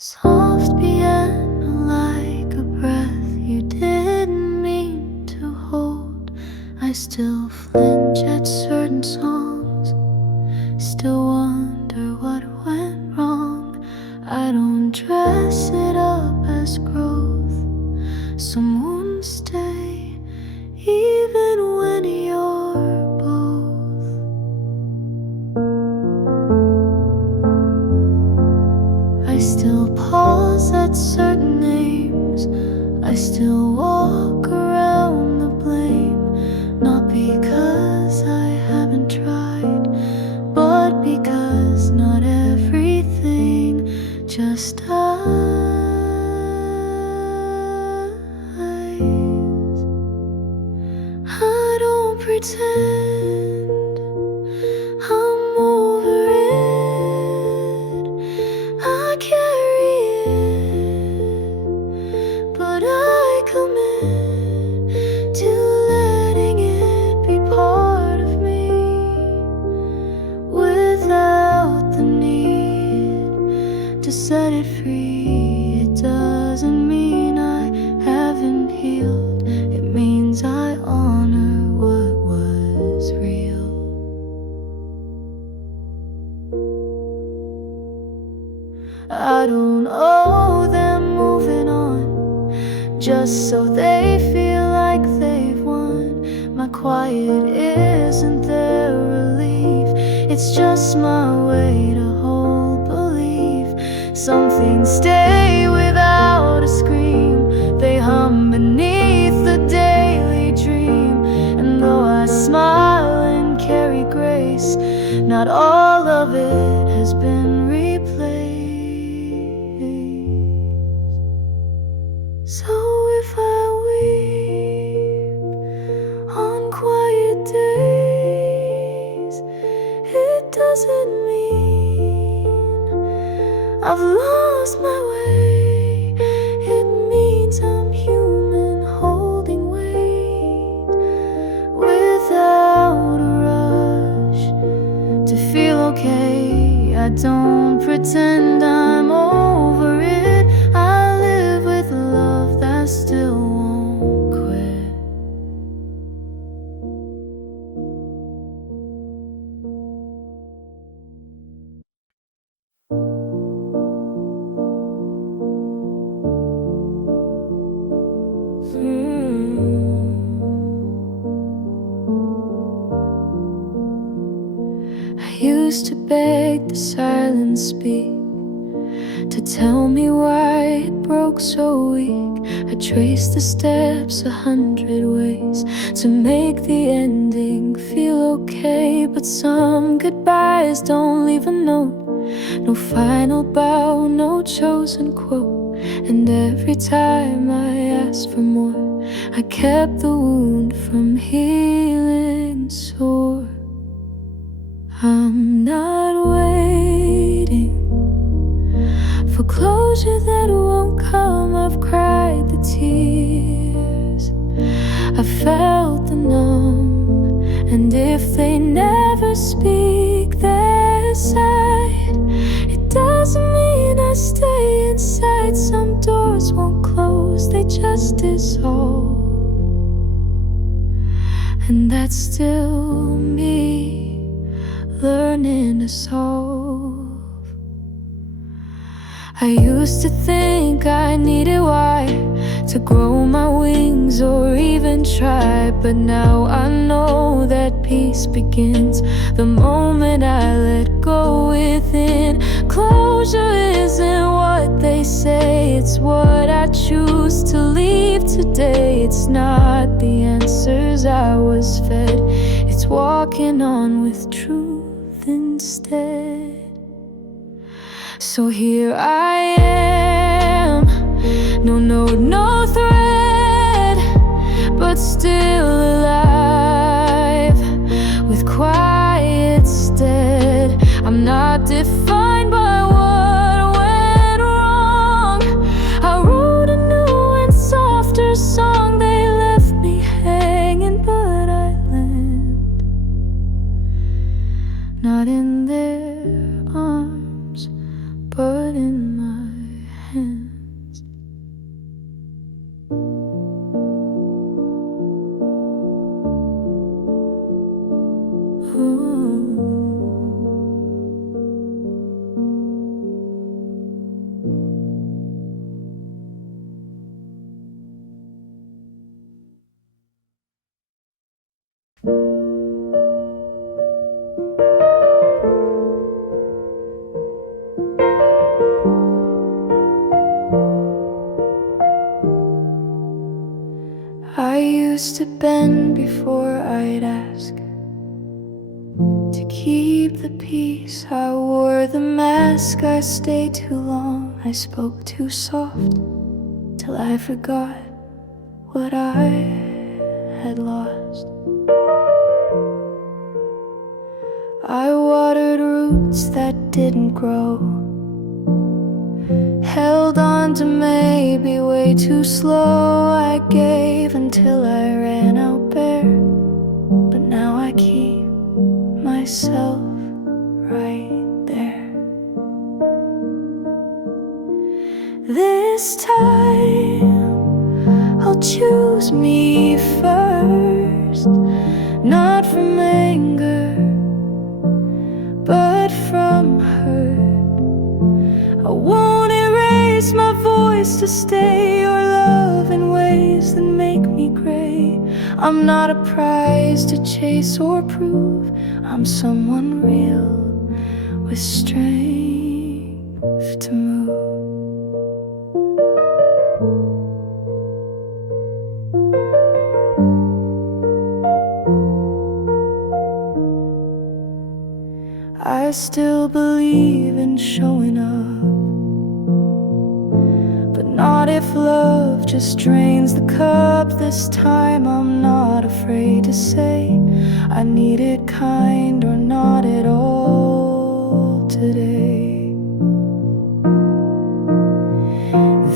Soft piano like a breath you didn't mean to hold. I still flinch at certain songs, still wonder what went wrong. I don't dress it up as growth, some wounds stay even when you're both. I still pause at certain names, I still walk around the blame, not because I haven't tried, but because not everything just I don't pretend I'm over it, I carry it, but I commit to letting it be part of me without the need to set it free. It doesn't mean I haven't healed, it means I honor what was real. I don't owe them moving on just so they feel like they've won. My quiet isn't their relief, it's just my way to hold belief. Some things stay without a scream, they hum beneath the daily dream. And though I smile and carry grace, not all of it has been replaced. So if I weep on quiet days, it doesn't mean I've lost my way. It means I'm human, holding weight without a rush to feel okay. I don't pretend I'm over it, I live with love that still won't quit. I used to beg the silence speak to tell me why it broke so weak. I traced the steps 100 ways to make the ending feel okay. But some goodbyes don't leave a note, no final bow, no chosen quote. And every time I asked for more, I kept the wound from healing sore. I'm not waiting for closure that won't come. I've cried the tears, I felt the numb. And if they never speak their side, it doesn't mean I stay inside. Some doors won't close, they just dissolve. And that's still me learning to solve. I used to think I needed wire to grow my wings or even try, but now I know that peace begins the moment I let go within. Closure isn't what they say, it's what I choose to leave today. It's not the answers I was fed, it's walking on with truth instead. So here I am, no note, no thread, but still alive with quiet stead. I'm not defined by what went wrong. I wrote a new and softer song, they left me hanging, but I land not in their arms, but in my used to bend before I'd ask to keep the peace. I wore the mask, I stayed too long, I spoke too soft, till I forgot what I had lost. I watered roots that didn't grow, held on to maybe way too slow. I gave until I ran out bare, but now I keep myself right there. This time I'll choose me first, not from anger, but from hurt. I won't erase my voice to stay or love in ways that make me gray. I'm not a prize to chase or prove, I'm someone real with strength to move. I still believe in showing up, but not if love just drains the cup. This time I'm not afraid to say I need it kind or not at all today.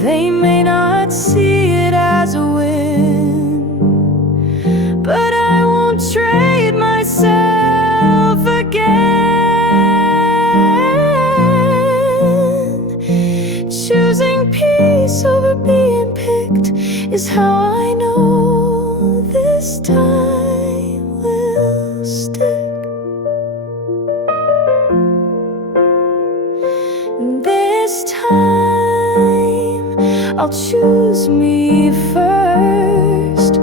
They may not see it as a win, but I won't trade myself again. Choosing peace over being picked is how I know this time will stick. This time I'll choose me first,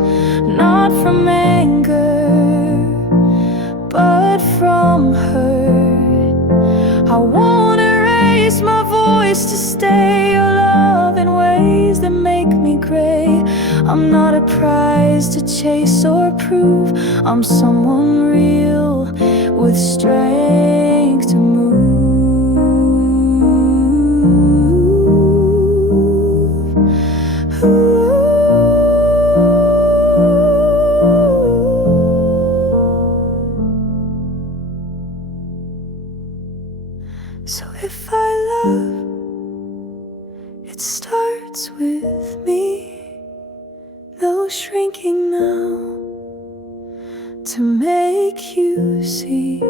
not from anger, but from hurt. I won't erase my voice to stay or love in ways that make me gray. I'm not a prize to chase or prove, I'm someone real with strength to move. So if I love, it starts with me. No shrinking now to make you see.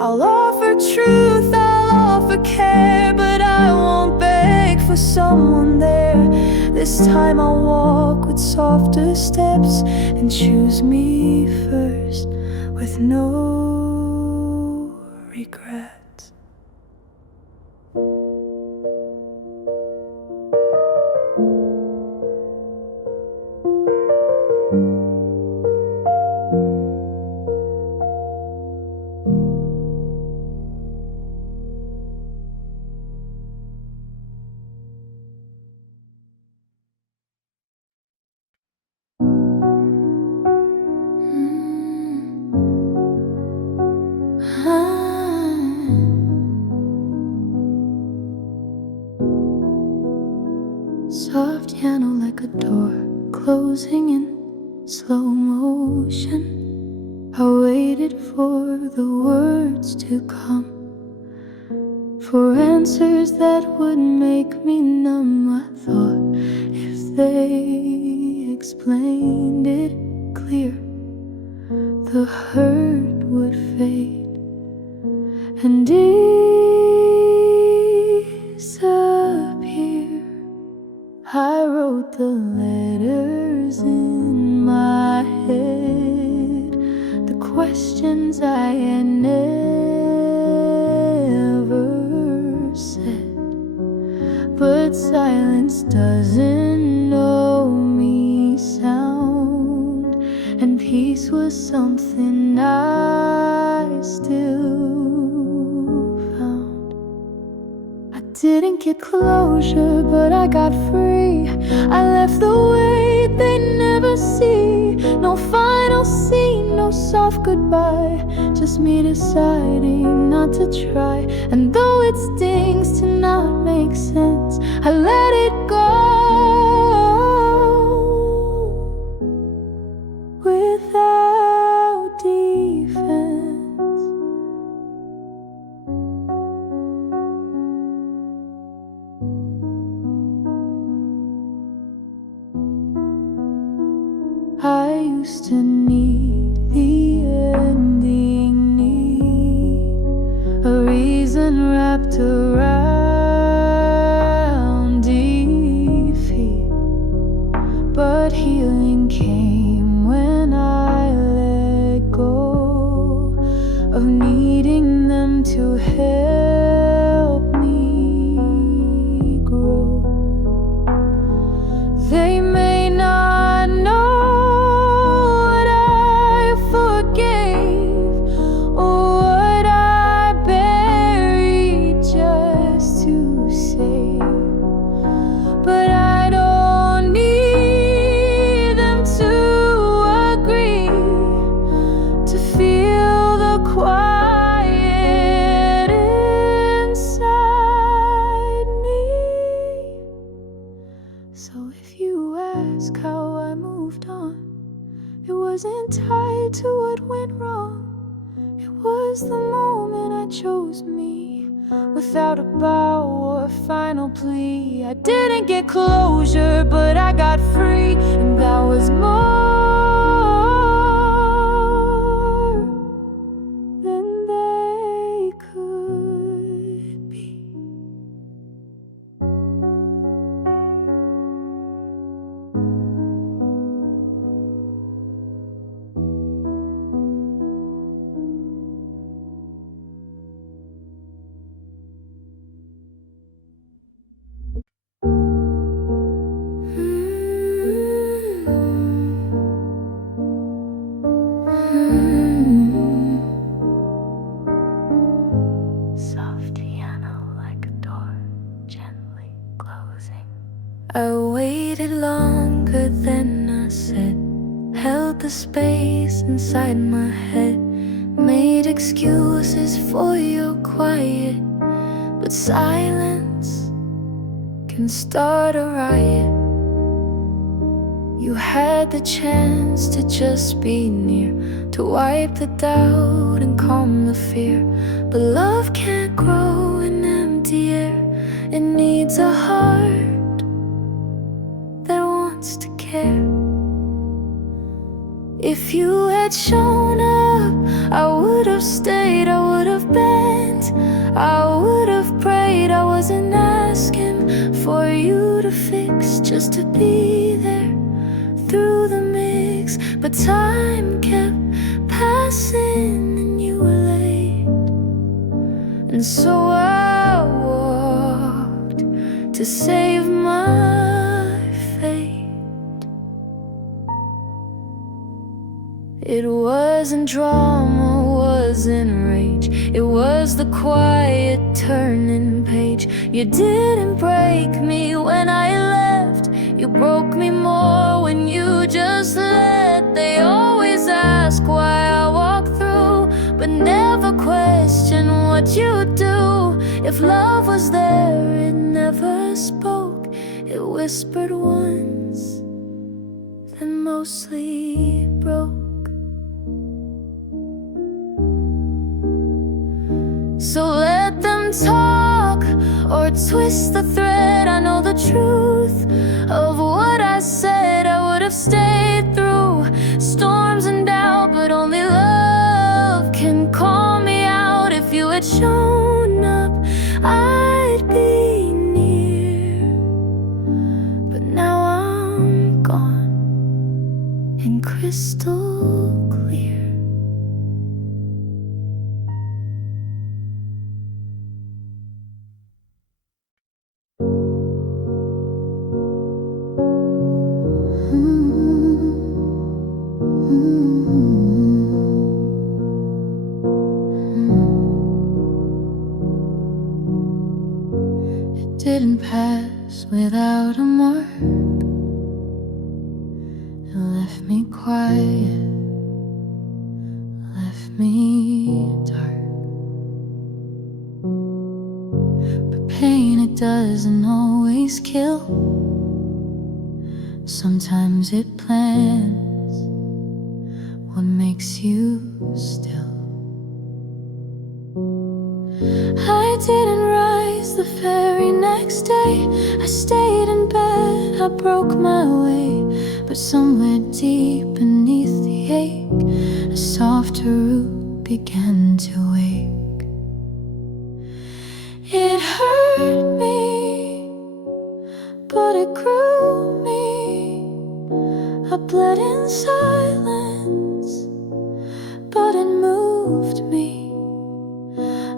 I'll offer truth, I'll offer care, but I won't beg for someone there. This time I'll walk with softer steps and choose me first with no regrets. Soft piano like a door closing in slow motion. I waited for the words to come, for answers that would make me numb. I thought if they explained it clear, the hurt would fade and disappear. I wrote the letters in my head, the questions I had never said. But silence doesn't know me sound, and peace was something I still found. I didn't get closure, but I got free. I left the weight they never I see. No final scene, no soft goodbye, just me deciding not to try. And though it stings to not make sense, I let it go without defense. I used to need the ending, need a reason wrapped around defeat, but healing came when I let go of needing them to help me grow. They may not know how I moved on. It wasn't tied to what went wrong. It was the moment I chose me, without a bow or a final plea. I didn't get closure, but I got free, and that was more than they could be. I waited longer than I said, held the space inside my head, made excuses for your quiet, but silence can start a riot. You had the chance to just be near, to wipe the doubt and calm the fear, but love can't grow in empty air. It needs a heart to care. If you had shown up, I would have stayed, I would have bent, I would have prayed. I wasn't asking for you to fix, just to be there through the mix. But time kept passing and you were late, and so I walked to save my fate. It wasn't drama, wasn't rage. It was the quiet turning page. You didn't break me when I left. You broke me more when you just let. They always ask why I walk through, but never question what you do. If love was there, it never spoke. It whispered once, then mostly broke. So let them talk or twist the thread. I know the truth of what I said. I would have stayed through storms and doubt, but only love can call me out. If you had shown up, I'd be near, but now I'm gone and crystal clear. Didn't pass without a mark. It left me quiet, left me dark. But pain, it doesn't always kill. Sometimes it plants what makes you still. I didn't rise the very next day. I stayed in bed, I broke my way. But somewhere deep beneath the ache, a softer root began to wake. It hurt me, but it grew me. I bled in silence, but it moved me.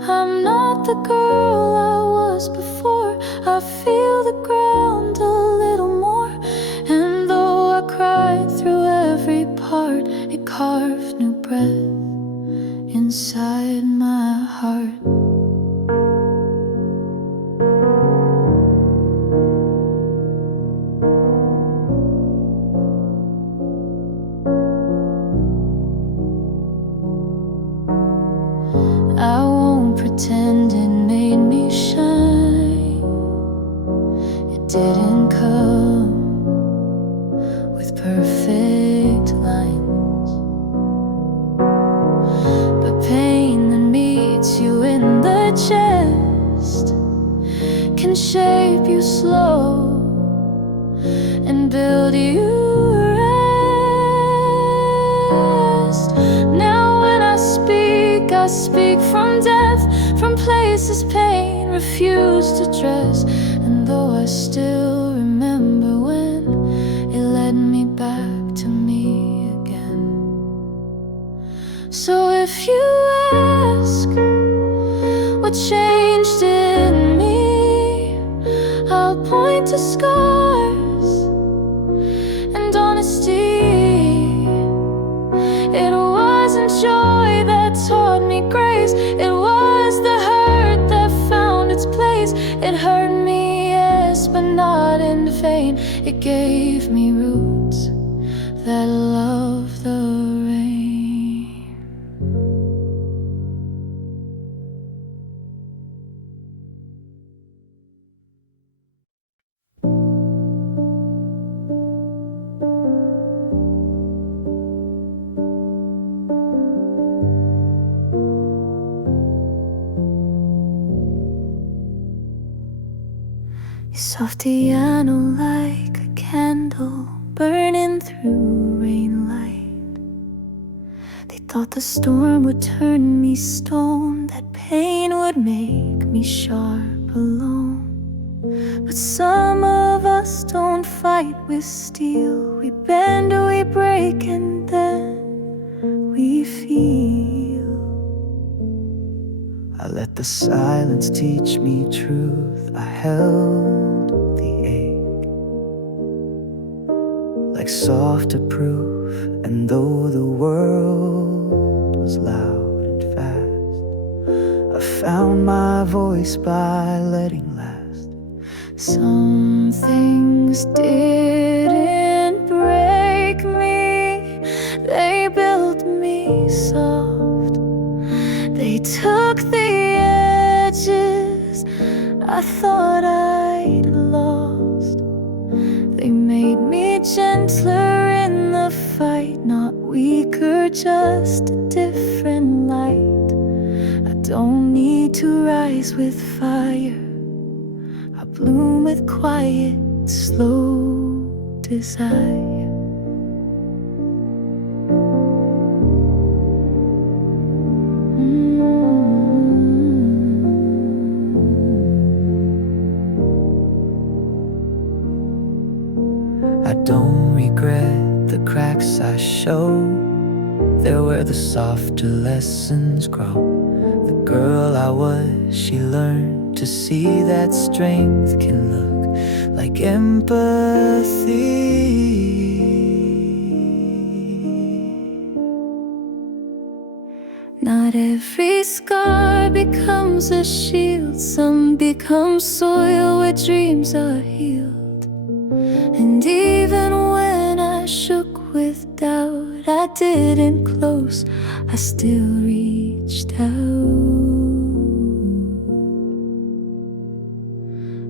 I'm not the girl I was before. I feel the ground a little more. And though I cried through every part, it carved new breath inside my heart. I won't pretend it made me shine. It didn't come with perfect lines. But pain that meets you in the chest can shape you slow and build you rest. Now when I speak from depth, from places pain refused to dress. And though I still remember when it led me back to me again. So if you ask what changed in me, I'll point to scars and honesty. It wasn't joy that taught me grace. It was the hurt that found its place. It hurt me, yes, but not in vain. It gave me roots that love the rain. Soft piano like a candle burning through rain light. They thought the storm would turn me stone, that pain would make me sharp alone. But some of us don't fight with steel. We bend, we break, and then we feel. I let the silence teach me truth. I held the ache like softer proof. And though the world was loud and fast, I found my voice by letting last. Some things didn't break me, they built me soft. They took the edges I thought I'd lost. They made me gentler in the fight, not weaker, just a different light. I don't need to rise with fire. I bloom with quiet, slow desire. I don't regret the cracks I showed. They're where the softer lessons grow. The girl I was, she learned to see that strength can look like empathy. Not every scar becomes a shield. Some become soil where dreams are healed. And even when I shook with doubt. I didn't close, I still reached out.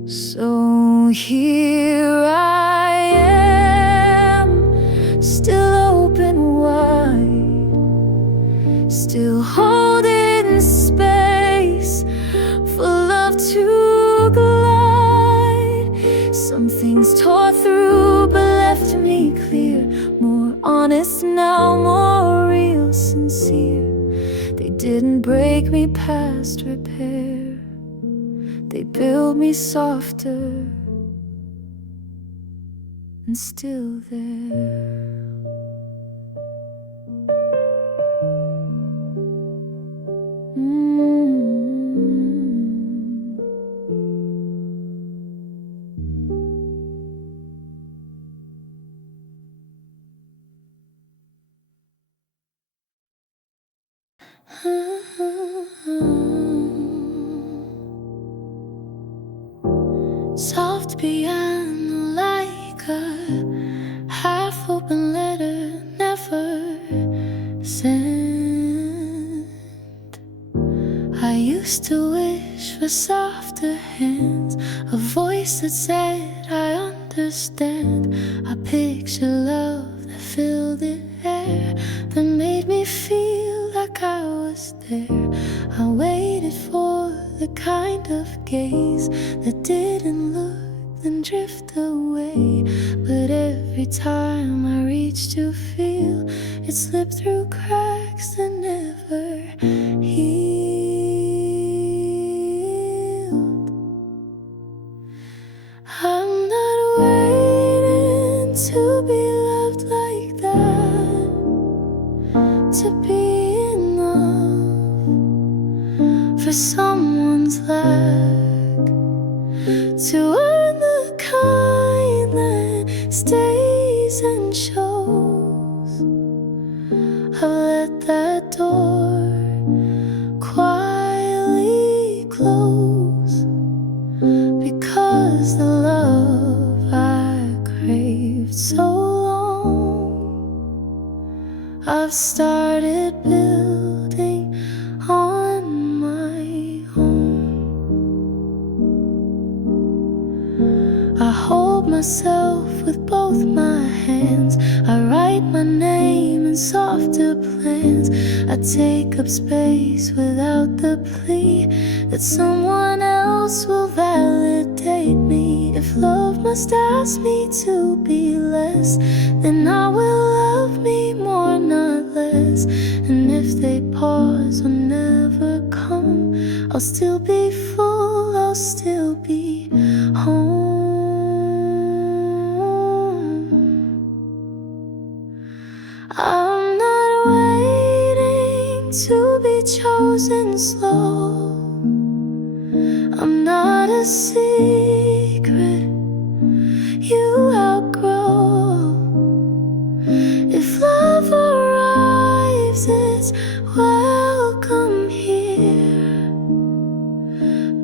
So here I am, still open wide, still holding space for love to glide. Some things tore through but left me clear, more honest now, more real, sincere. They didn't break me past repair, they built me softer and still there. Soft piano like a half-open letter never sent. I used to wish for softer hands, a voice that said I understand. I picture love that filled the air, that made me feel like I was there. I waited for the kind of gaze that didn't look then drift away. But every time I reached to feel, it slipped through cracks that never healed. I'm not waiting to be loved like that, to be enough for someone's lack, to earn the kind that stays and shows. I've let that door quietly close, because the love I craved so long, I've started building on my own. I hold myself with both my hands, I write my name in softer plans. I take up space without the plea that someone else will validate me. If love must ask me to be less, then I will love me more, not less. And if they pause or never come, I'll still be full, I'll still be home. I'm not waiting to be chosen slow, I'm not a secret you outgrow. If love arrives, it's welcome here,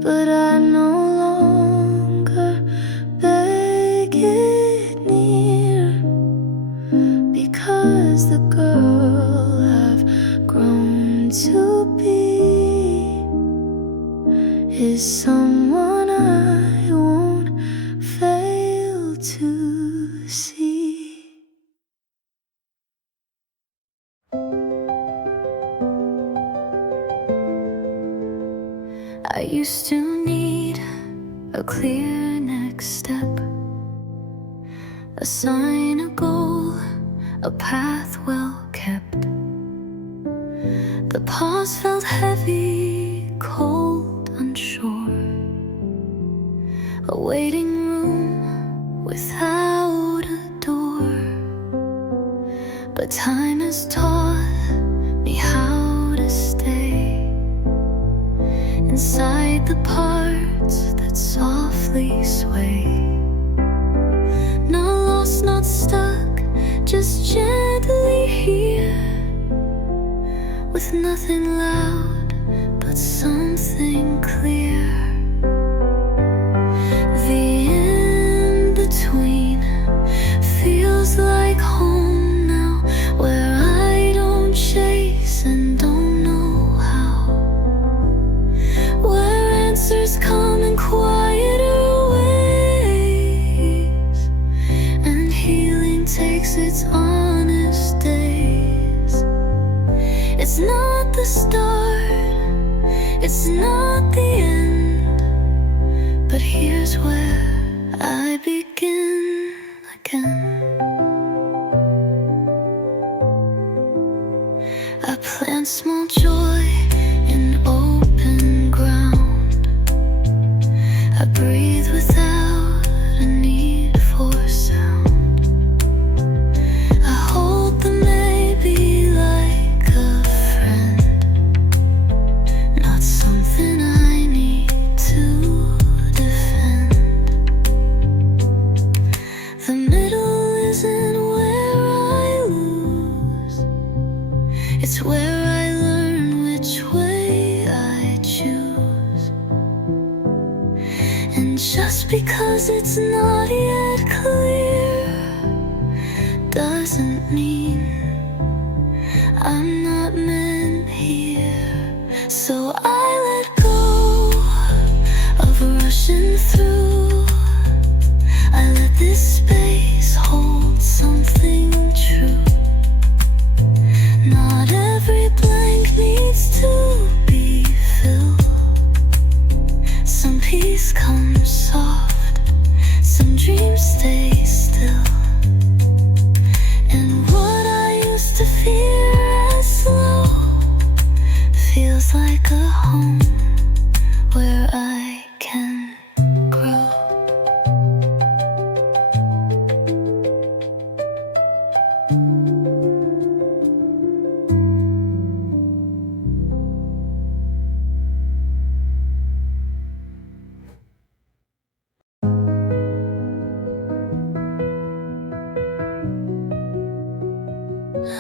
but I no longer beg it near, because the girl I've grown to be is someone I won't fail to see. I used to need a clear next step, a sign, a goal, a path well kept. The pause felt heavy, cold, unsure, a waiting room without a door. But time has taught me how to stay inside the parts that softly sway. Not lost, not stuck, just gently here, with nothing loud but something clear. The in-between feels like home now. It's not the end, but here's where I begin again. I plant small joy in open ground. I breathe without a need for sound. I hold the maybe like a friend, not something I need to defend. The middle isn't where I lose, it's where I learn which way I choose. And just because it's not yet clear doesn't mean I'm not meant here. So I let go of rushing through. I let this space hold something true. Not every blank needs to be filled. Some peace comes soft, some dreams stay still. And what I used to fear as slow feels like a home where I can grow.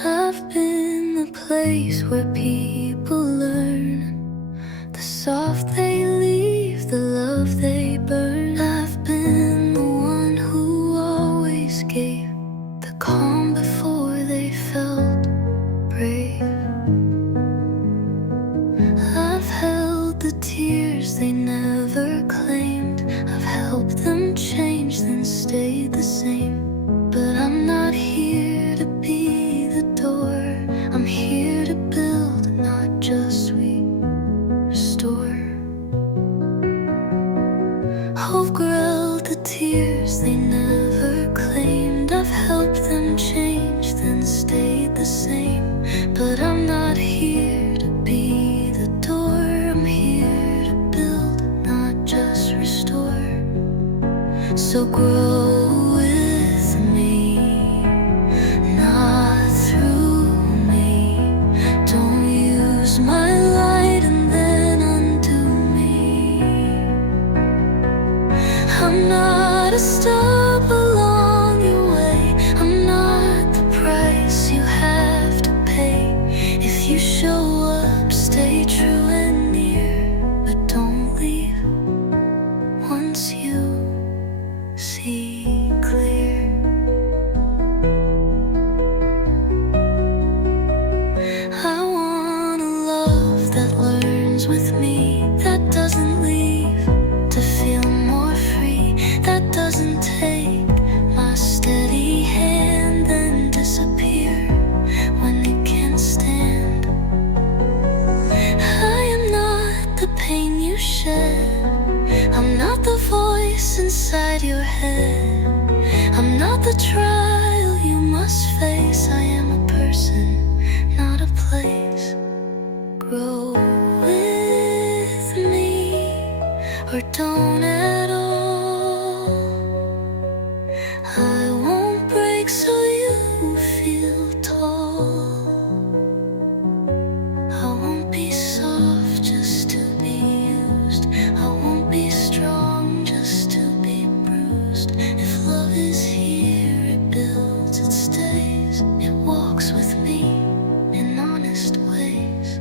I've been the place where people learn the soft they leave, the love they burn. I've been the one who always gave the calm before they felt brave. I've held the tears they never claimed. I've helped them change, then stayed the same. But I'm not here to be the door. I'm here to build, not just restore. Hope grilled the tears they never claimed. I've helped them change, then stayed the same. But I'm not here to be the door. I'm here to build, not just restore. So grow with me, not through me. Don't use my light and then undo me. I'm not a stop along your way. I'm not the price you have to pay. If you show up, stay true and near, but don't leave once you see clear. I want a love that learns with me, that doesn't leave to feel more free, that doesn't take my steady hand and disappear when it can't stand. I am not the pain you shed. I'm not the voice inside your head. I'm not the trial you must face. I am a person, not a place. Grow with me, or don't at all. I won't break so you feel tall. I won't be soft just to be used. I won't be strong just to be bruised. If love is here, it builds, it stays, it walks with me in honest ways.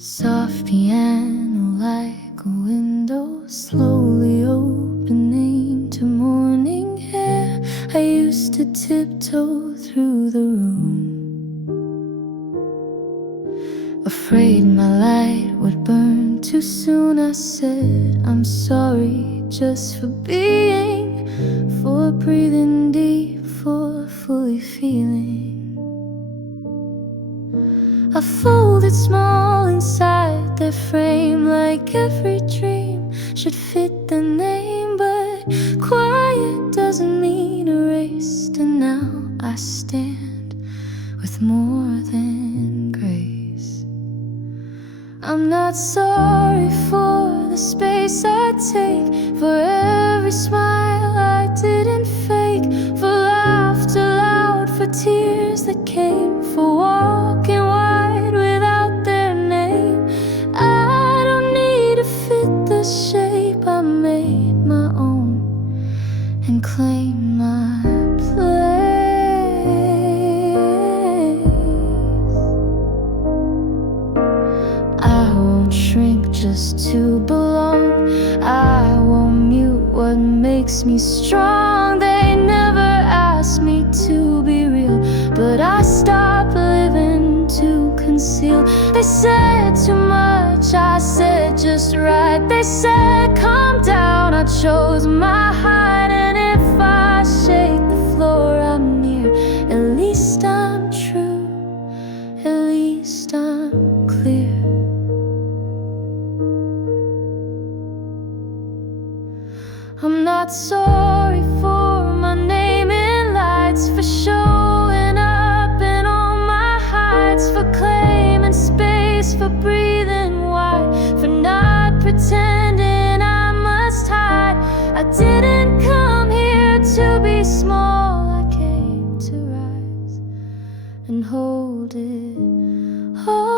Soft piano like a window slowly opening to morning air. I used to tiptoe through the room, afraid my light would burn too soon. I said, I'm sorry just for being, for breathing deep, for fully feeling. I folded small inside their frame, like every dream should fit the name. But quiet doesn't mean erased, and now I stand with more than grace. I'm not sorry for the space I take, for every smile I didn't fake, for laughter loud, for tears that came, for walking wide without their name. I don't need to fit the shape, I made my own and claim my place. I won't shrink just to belong, I won't mute what makes me strong. They never asked me to be real, but I stopped living to conceal. They said too much, I said just right. They said calm down, I chose my height. And if I shake the floor I'm near, at least I'm true, at least I'm clear. I'm not sorry for my name in lights, for showing up in all my heights, for claiming space, for breathing wide, for not pretending I must hide. I didn't come here to be small, I came to rise and hold it all.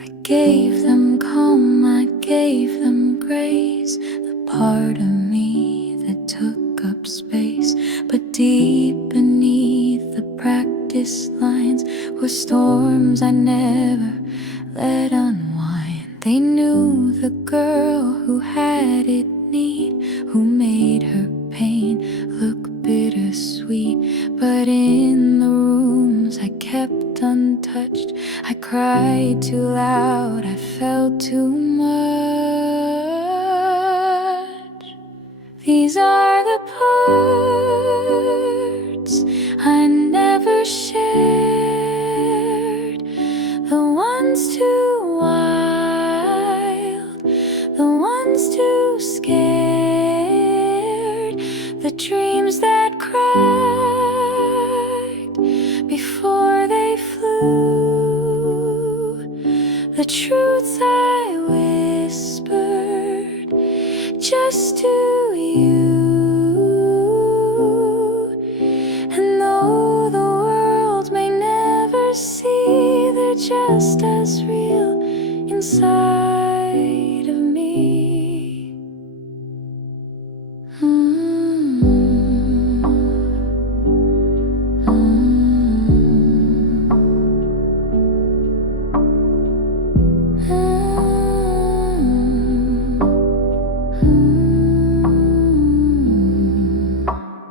I gave them calm, I gave them grace, the part of me that took up space. But deep beneath the practice lines were storms I never let unwind. They knew the girl who had it neat, who made her pain look bittersweet. But in the rooms I kept untouched, I cried too loud, I felt too much. These are the parts I never shared, the ones too wild, the ones too scared, the dreams that cried before they flew, the truths I whispered just to you. And though the world may never see, they're just as real inside of me.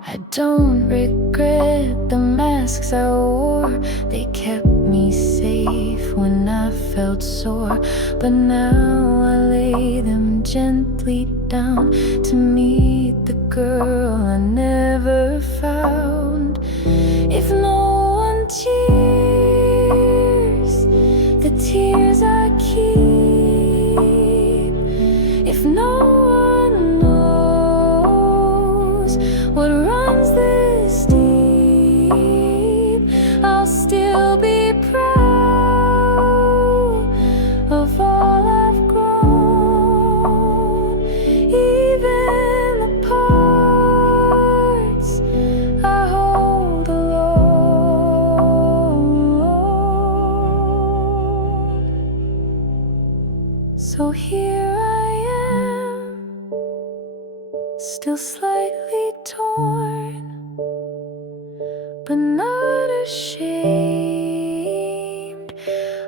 I don't regret the masks I wore, they kept me safe when I felt sore. But now I lay them gently down to meet the girl I never found. If no one cheers the tears I keep, if no one knows what runs this deep, slightly torn, but not ashamed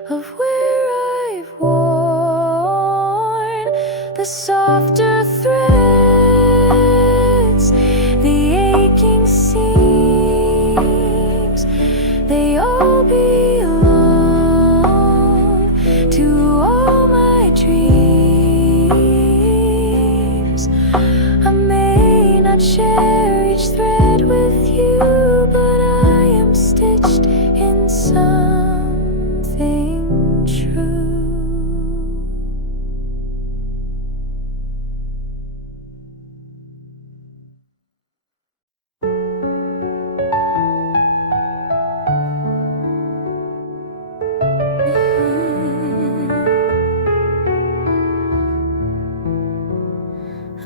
of where I've worn the softer threads, the aching seams. They all belong to all my dreams. I may not share each thread with you, but I am stitched in something true.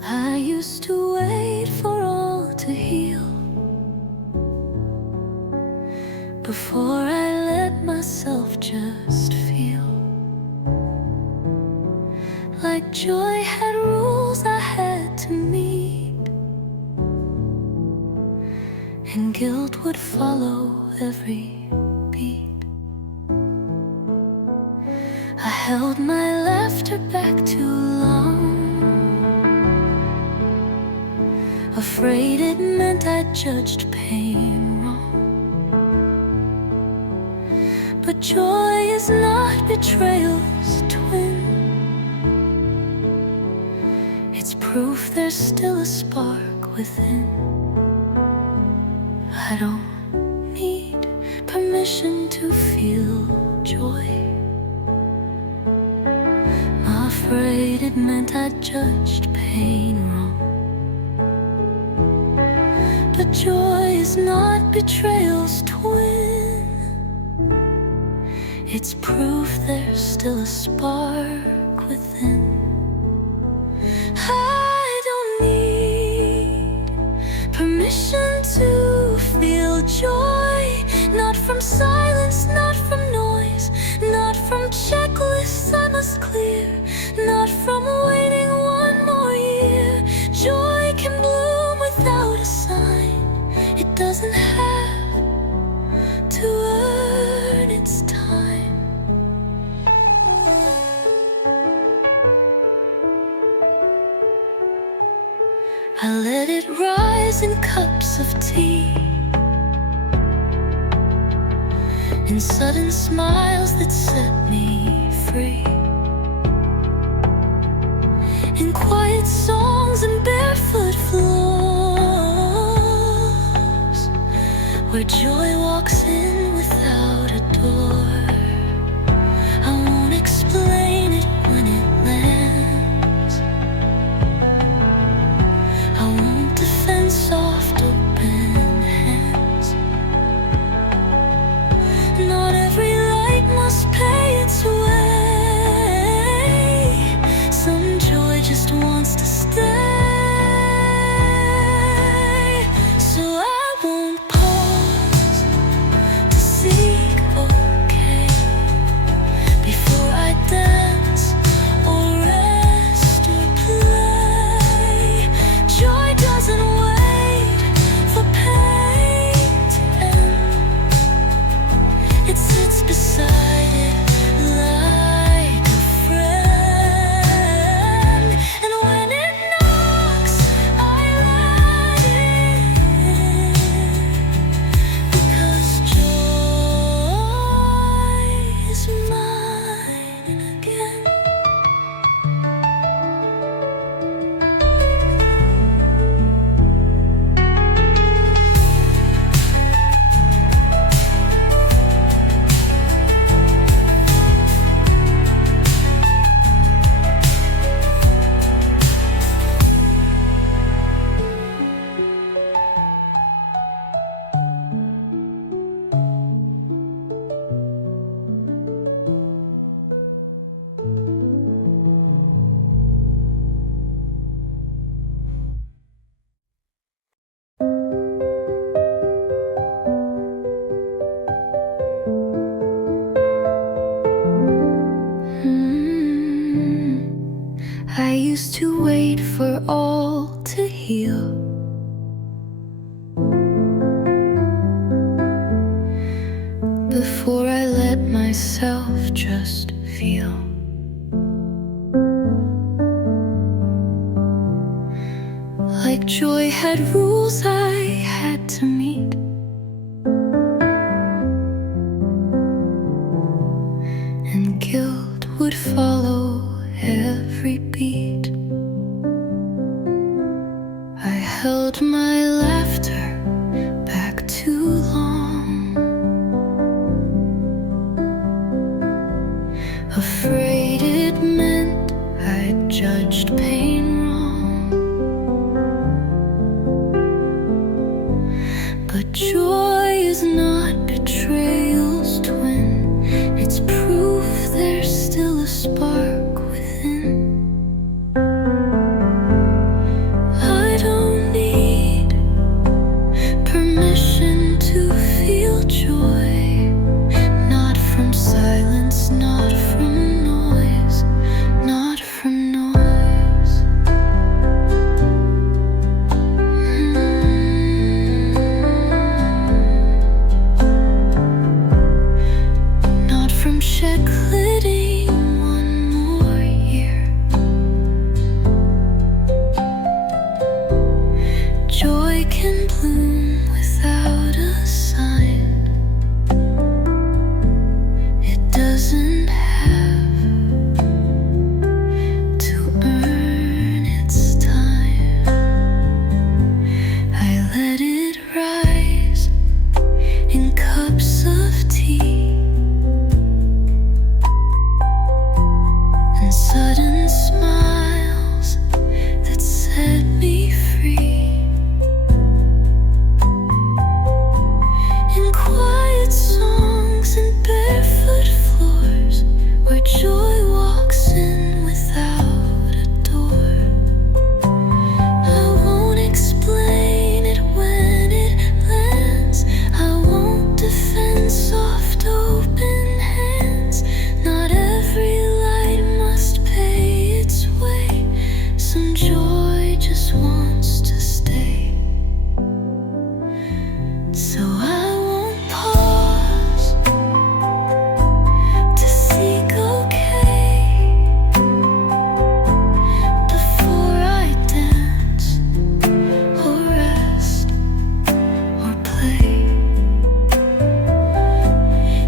I used to wait for all to heal before I let myself just feel like joy had rules I had to meet, and guilt would follow every beat. I held my laughter back too long, afraid it meant I judged pain wrong. But joy is not betrayal's twin. It's proof there's still a spark within. I don't need permission to feel joy. Afraid it meant I judged pain wrong. But joy is not betrayal's twin. It's proof there's still a spark within. I don't need permission to feel joy. Not from silence, not from noise, not from checklists I must clear, not from waiting one more year. Joy can bloom without a sign. It doesn't have to earn its time. I let it rise in cups of tea, in sudden smiles that set me free, in quiet songs and barefoot floors, where joy walks in without a door. I won't explain it when it lands. I won't defend soft open hands. Not every light must pay its way. Some joy just wants to stay. So I won't pause myself just feel. Like joy had rules I had to meet. And guilt would follow every beat. I held my laughter back too long, afraid it meant I'd judged pain wrong. But joy is not betrayal's twin. It's proof there's still a spark within. I don't need permission to feel joy. Not from silence, not from noise, not from noise. Not from shed clitting one more year. Joy can bloom without a sign. It doesn't have to earn its time. I let it rise in cups of tea, and sudden smiles that set me free. In quiet songs and barefoot floors, where joy walks in without a door. I won't explain it when it lands. I won't defend soft open hands. Not every light must pay its way. Some joy just wants to stay. So I won't pause to seek okay before I dance or rest or play.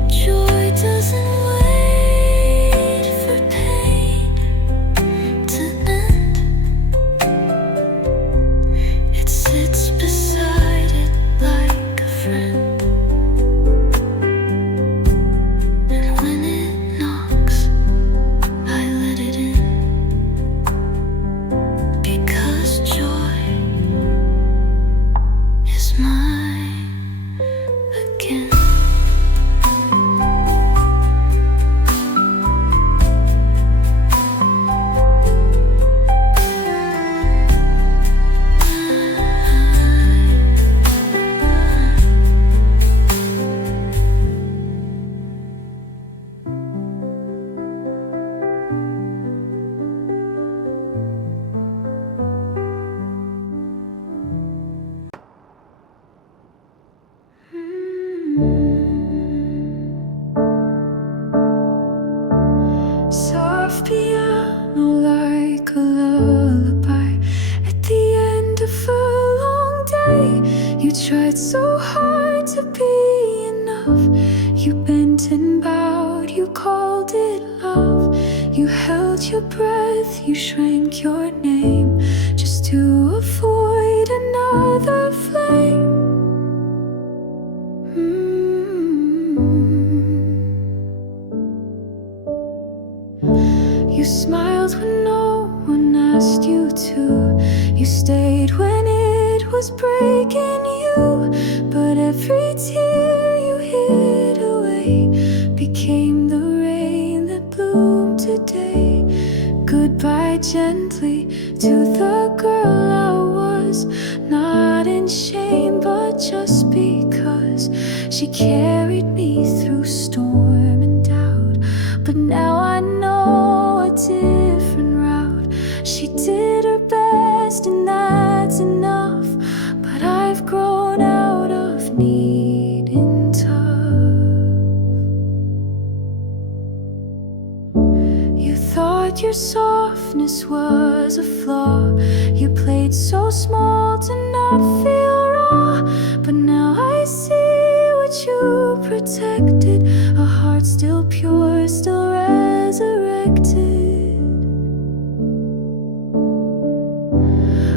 Joy doesn't wait for pain to end. It sits beside it like a friend. And when it knocks, I let it in. Because joy is mine again. Soft piano like a lullaby. At the end of a long day, you tried so hard to be enough. You bent and bowed, you called it love. You held your breath, you shrank your name just to avoid another flame. You smiled when no one asked you to. You stayed when it was breaking you. But every tear you hid away became the rain that bloomed today. Goodbye gently to the girl I was. Not in shame but just because she carried me through storm and doubt. But now I know a different route. She did her best and that's enough. But I've grown out of needing tough. softness was a flaw. You played so small to not feel raw. But now I see what you protected. A heart still pure, still resurrected.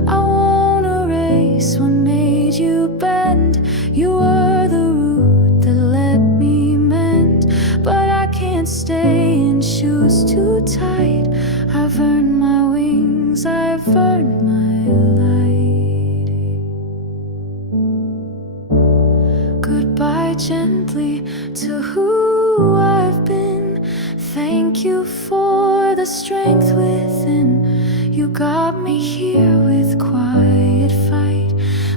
I won't erase what made you bend. You were the root that let me mend. But I can't stay in shoes too tight. I've earned my wings, I've earned my light. Goodbye gently to who I've been. Thank you for the strength within. You got me here with quiet fight.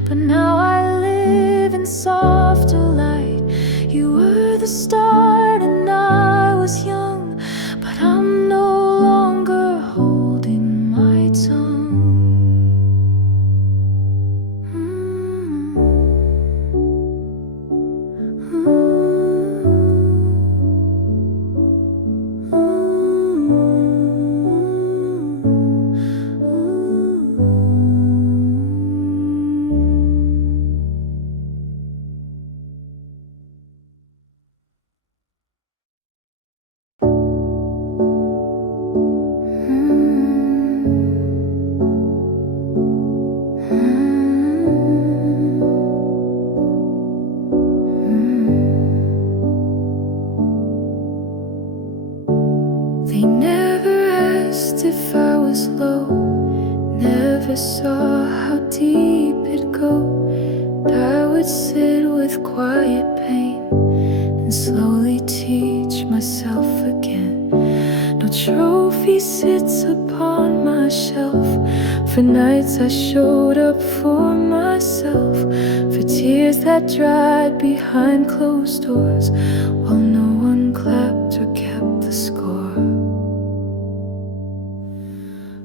But now I live in softer light. You were the start and I was young. But I'm no longer holding my tongue. They never asked if I was low, never saw how deep it'd go. I would sit with quiet pain and slowly teach myself again. No trophy sits upon my shelf. For nights I showed up for myself, for tears that dried behind closed doors, while no one clapped or kept the score.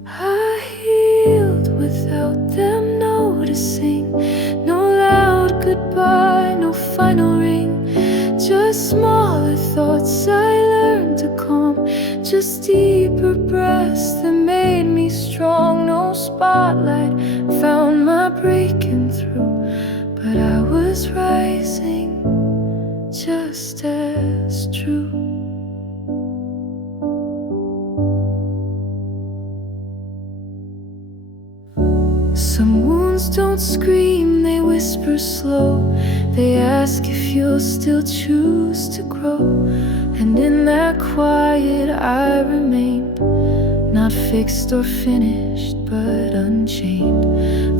I healed without them noticing. No loud goodbye, no final ring. Just smaller thoughts I learned to calm. Just deeper breaths that made me strong. No spotlight found my breaking through, but I was rising just as true. Some wounds don't scream, they whisper slow. They ask if you'll still choose to grow. And in that quiet I remained, not fixed or finished, but unchained.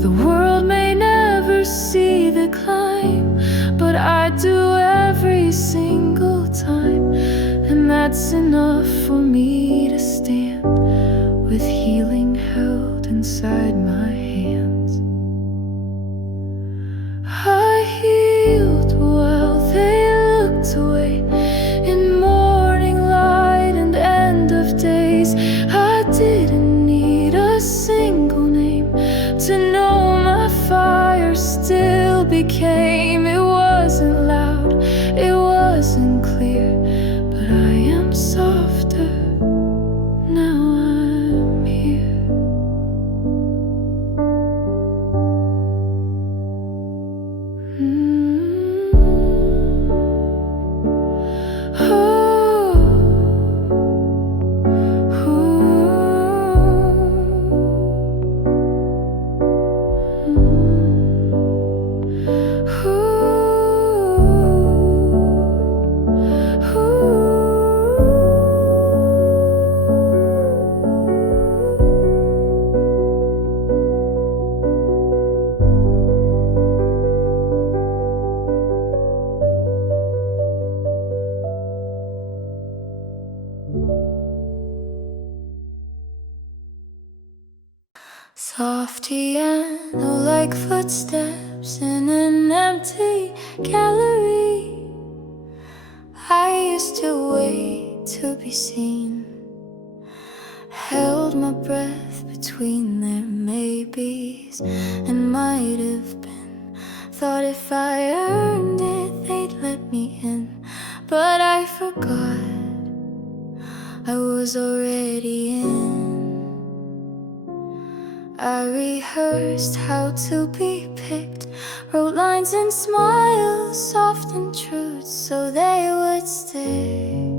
The world may never see the climb, but I do every single time. And that's enough for me to stand, with healing held inside my hands. I healed while they looked away, in morning light and end of days. I didn't need a single name to know my fire still became. It wasn't loud, it wasn't clear, but I am softer now. I'm here. Soft piano like footsteps in an empty gallery. I used to wait to be seen, held my breath between their maybes and might have been. Thought if I earned it they'd let me in, but I forgot I was already in. I rehearsed how to be picked, wrote lines and smiles, soft and truths, so they would stay.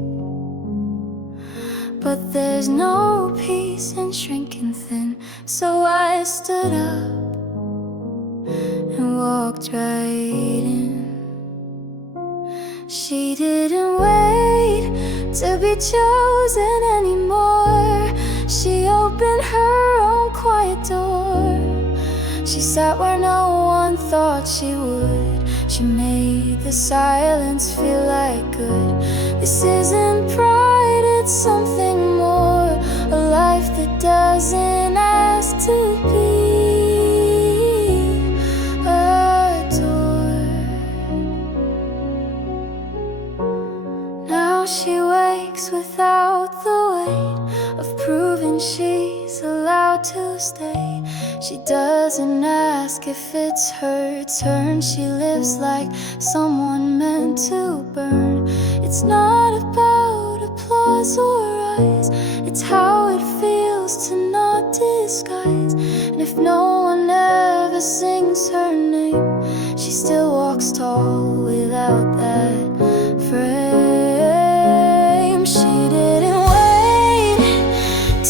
But there's no peace in shrinking thin, so I stood up and walked right in. She didn't wait to be chosen anymore. She opened her own quiet door. She sat where no one thought she would. She made the silence feel like good. This isn't pride, it's something more. A life that doesn't ask to be adored. Now she wakes without the weight of proving she's allowed to stay. She doesn't ask if it's her turn. She lives like someone meant to burn. It's not about applause or rise, it's how it feels to not disguise. And if no one ever sings her name, she still walks tall without that frame. She didn't wait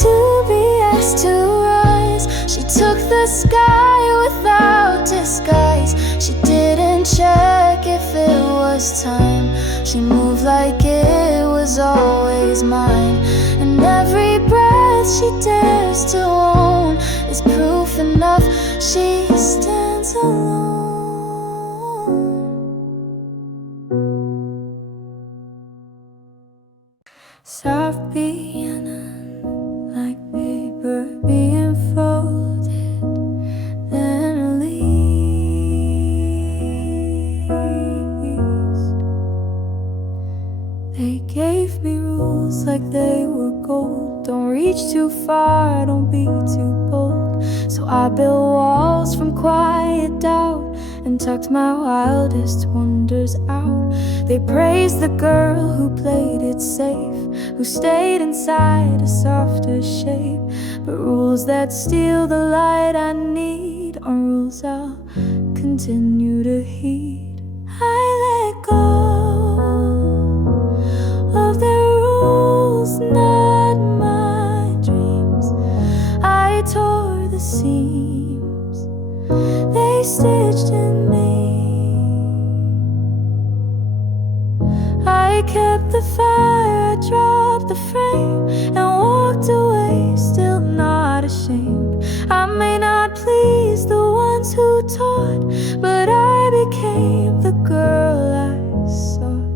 to be asked to rise. She took the sky without disguise. She didn't check if it was time. She moved like it was always mine. And every breath she dares to own is proof enough she stands alone. Soft piano, like paper being folded, then released. They gave me rules like they were gold. Don't reach too far, don't be too bold. So I built walls from quiet doubt and tucked my wildest wonders out. They praised the girl who played it safe, who stayed inside a softer shape. But rules that steal the light I need are rules I'll continue to heed. I let go of their rules, not my dreams. I tore the seams they stitched in me. I kept the fire, I dropped the frame and walked away, still not ashamed. I may not please the ones who taught, but I became the girl I sought.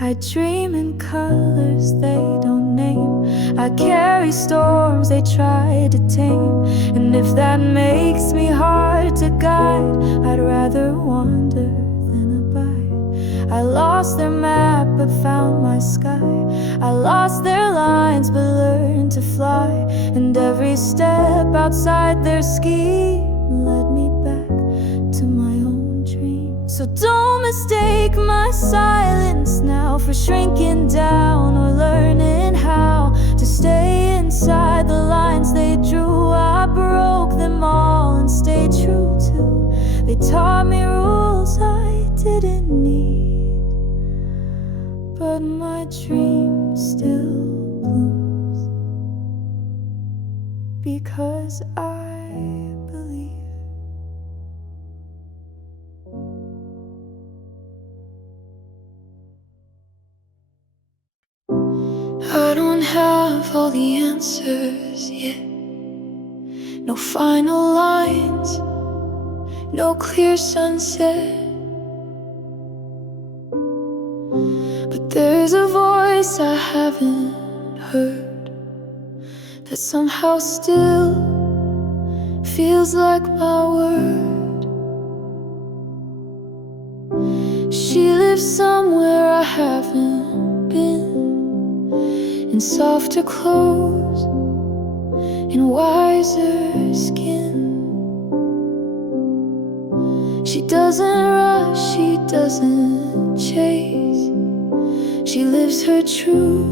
I dream in colors they don't name. I carry storms they try to tame. And if that makes me hard to guide, I'd rather wander than abide. I lost their map but found my sky. I lost their lines but learned to fly. And every step outside their scheme led me back to my own dream. So don't mistake my silence now for shrinking down or learning how to stay inside the lines they drew. I broke them all and stayed true to. They taught me rules I didn't need, but my dream still blooms because I believe. I don't have all the answers yet. No final lines, no clear sunset. But there's a voice I haven't heard that somehow still feels like my word. She lives somewhere I haven't been, in softer clothes, in wiser skin. She doesn't rush, she doesn't chase. She lives her truth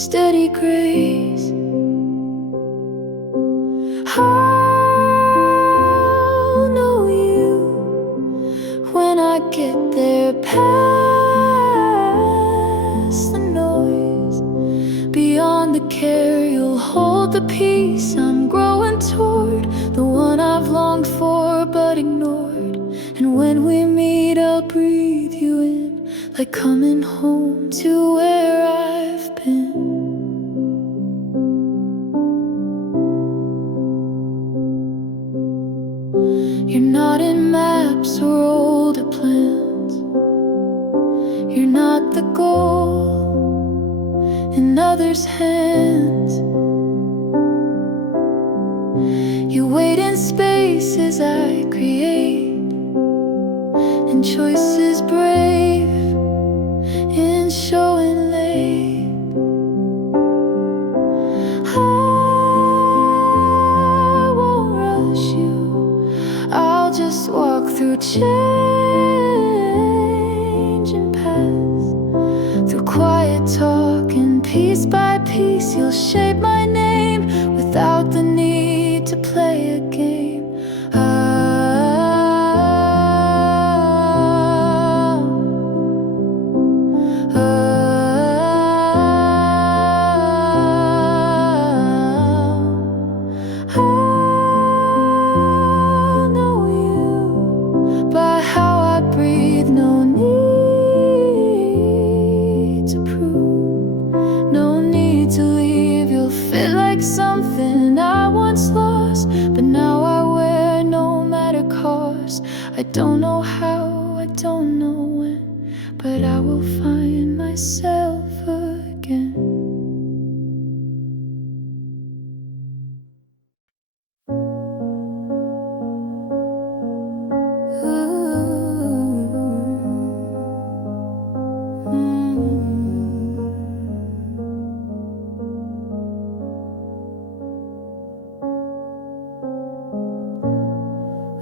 steady grace. I'll know you when I get there, past the noise, beyond the care. You'll hold the peace I'm growing toward, the one I've longed for but ignored. And when we meet, I'll breathe you in, like coming home to where I've been. You're not in maps or older plans. You're not the goal in others' hands. You wait in space as I create, and choices brave in showing late. I won't rush you, I'll just walk through changing paths, through quiet talk, and piece by piece you'll shape my name without the need to play a game. Something I once lost, but now I wear no matter cause. I don't know how, I don't know when, but I will find myself again.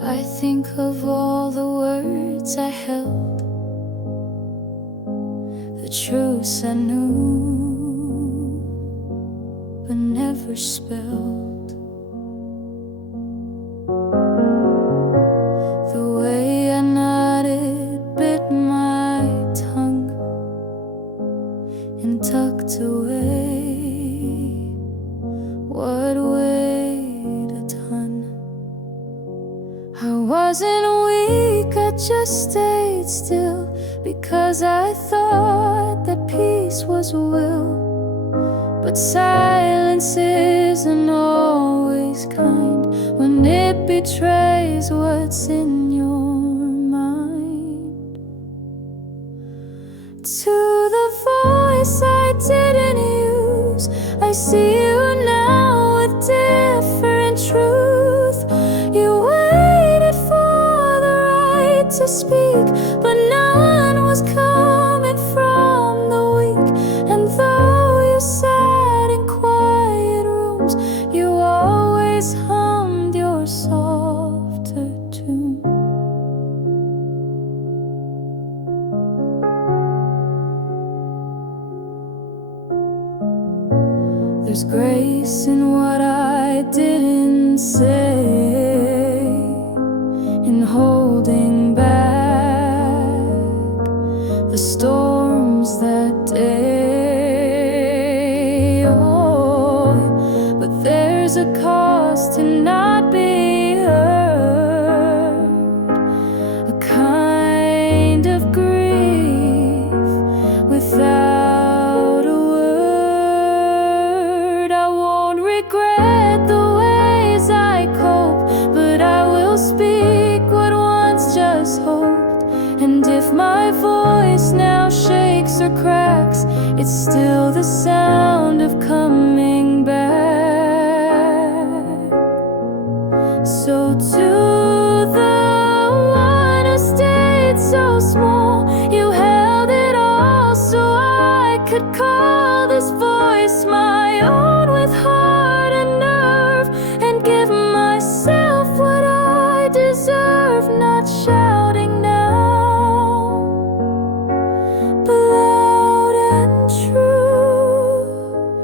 I think of all the words I held, the truths I knew but never spelled, the way I nodded, bit my tongue and tucked away what weighed a ton. I wasn't weak, I just stayed still, because I thought that peace was a will. But silence isn't always kind when it betrays what's in your mind. To the voice I didn't use, I see you now with different truth. You to speak, but none was coming from the weak. And though you sat in quiet rooms, you always hummed your softer tune. There's grace in what I didn't say, in holding back the storms that day. Oh, but there's a cost to not be heard, a kind of grief without a word. I won't regret the ways I cope, but I will speak what once just hoped. And if my voice now shakes or cracks, it's still the sound of coming back. So to the one who stayed so small, you held it all so I could call this voice my own, with heart and nerve, and give myself what I deserve. Not shouting now, but loud and true.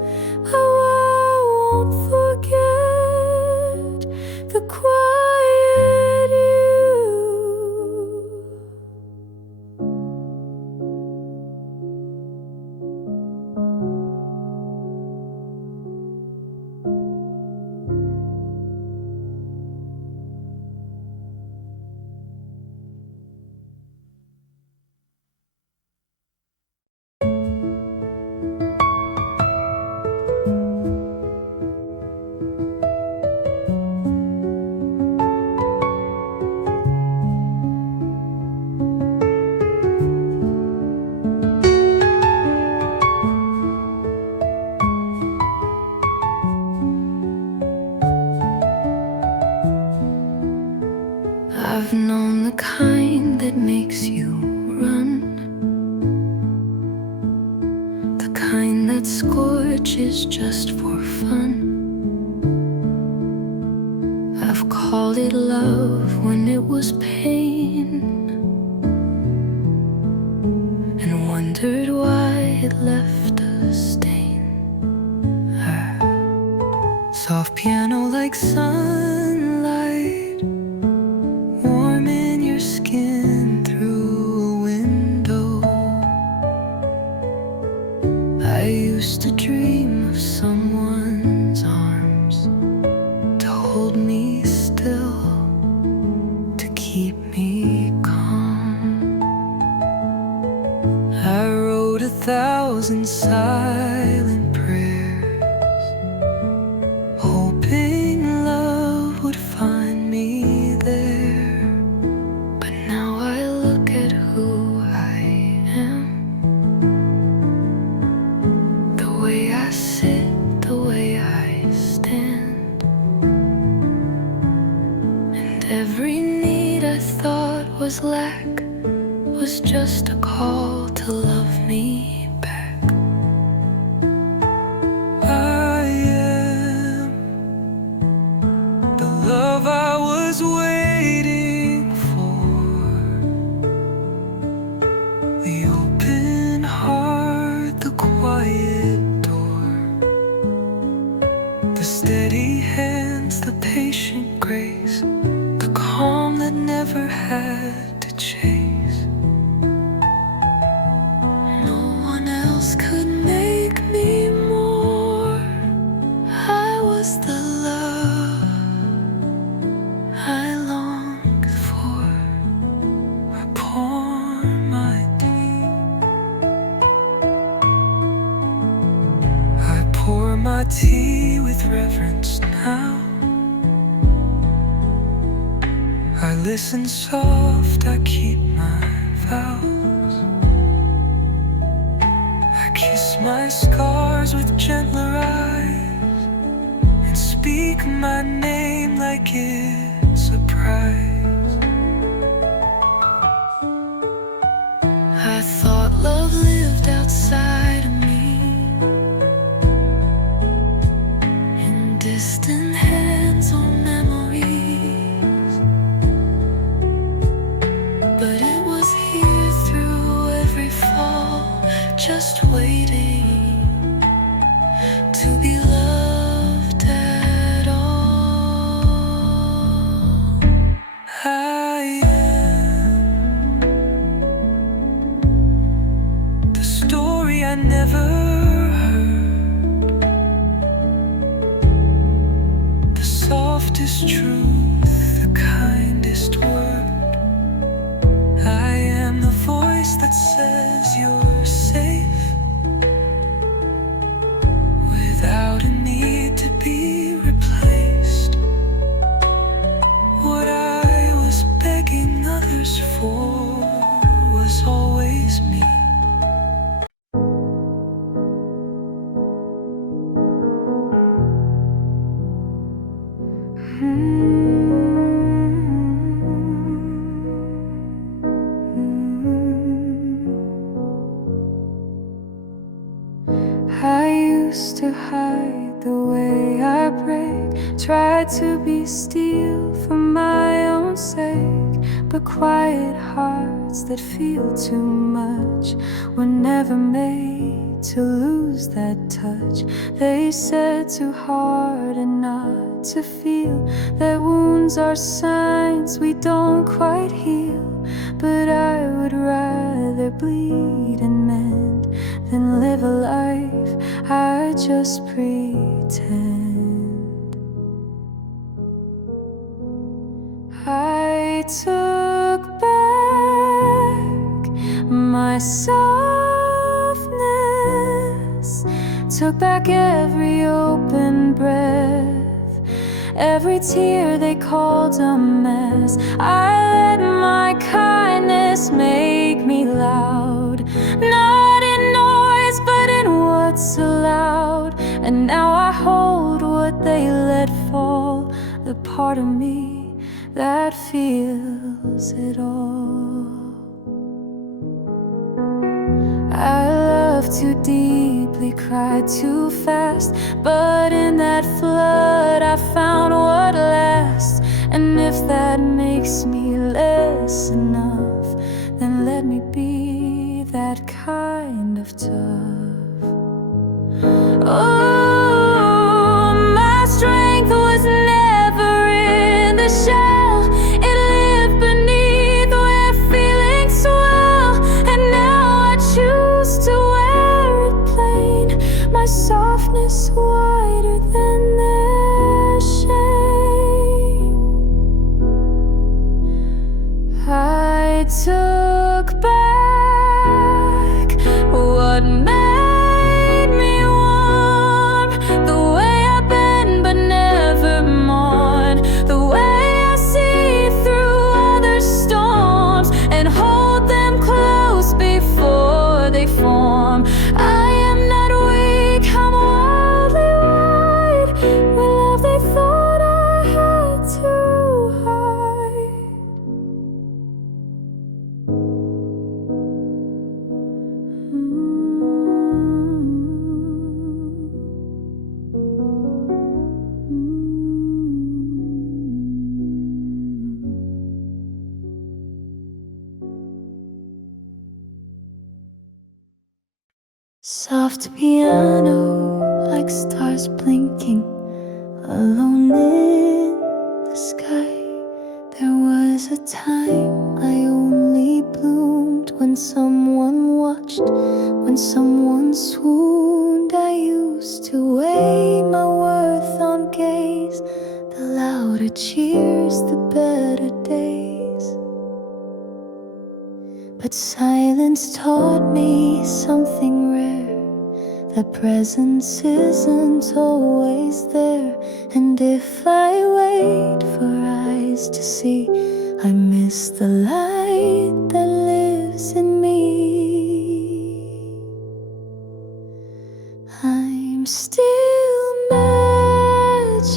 I've known the kind that makes you run, the kind that scorches just for fun. I've called it love when it was pain, and wondered why it left a stain. Soft piano like sunlight, warm in your skin through a window. I used to dream of someone's arms to hold me still, to keep me calm. I wrote 1,000 silent prayers, hoping love would find me there. But now I look at who I am, the way I sit, the way I stand, and every need I thought was lack was just a call to love me back. I am the love I was waiting for, the open heart, the quiet door, the steady hands, the patient grace, the calm that never had to chase. No one else could make me more. I was the love I longed for. I pour my tea, I pour my tea with reverence now. I listen soft, I keep my vows. I kiss my scars with gentler eyes, and speak my name like it's a prize. I thought love lived outside of me, in distant hands on memories, but it was here through every fall, just waiting to be loved at all. I am the story I never heard, the softest truth, the kindest word. I am the voice that says you're safe, without a need to be replaced. What I was begging others for was always me. I used to hide the way I break, tried to be steel for my own sake, but quiet hearts that feel too much were never made to lose that touch. They said to harden not to feel, that wounds are signs we don't quite heal. But I would rather bleed and mend than live a life I just pretend. I took back my softness, took back every open breath, every tear they called a mess. I let my kindness make me loud, not in noise but in what's allowed. And now I hold what they let fall, the part of me that feels it all. I love too deeply, cry too fast, but in that flood I found what lasts. And if that makes me less enough, then let me be that kind of tough. Oh, my strength was never in the shell. It lived beneath where feelings swell. And now I choose to wear it plain, my softness wider than their shame. I took back what made me warm, the way I bend but never mourn, the way I see through other storms and hold them close before they form. I am not weak, I'm wildly wide, with love they thought I had to hide. Soft piano, like stars blinking, alone in the sky. There was a time I only bloomed when someone watched, when someone swooned. I used to weigh my worth on gaze, the louder cheers, the better days. But silence taught me something rare, that presence isn't always there. And if I wait for eyes to see, I miss the light that lives in me. I'm still magic,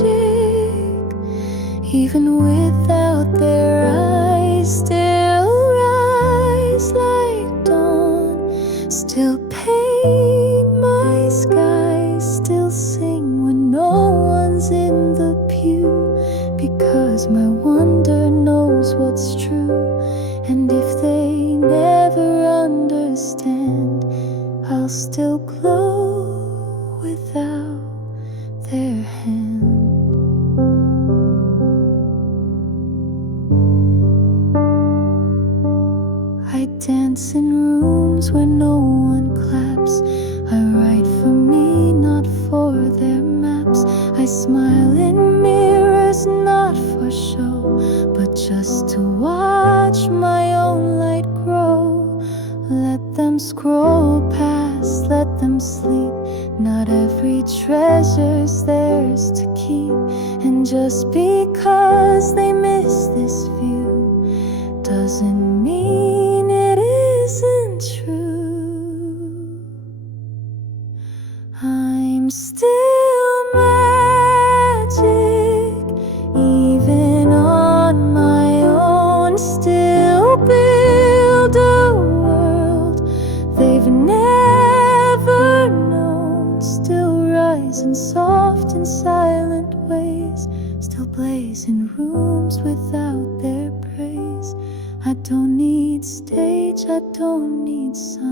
even without their eyes. Still rise like dawn, still paint my sky, still sing when no one's in the pew, because my wonder knows what's true. And if they never understand, I'll still glow without their hand. I dance in rooms where no one claps. I write for me, not for their maps. I smile in mirrors, not for show, but just to watch my own light grow. Let them scroll past, let them sleep. Not every treasure's theirs to keep. And just because they miss this view doesn't mean it isn't true. I'm still magic, even on my own. Still build a world they've never known. Still rise in soft and silent ways. Still blaze in rooms without their praise. I don't need stage, I don't need sun.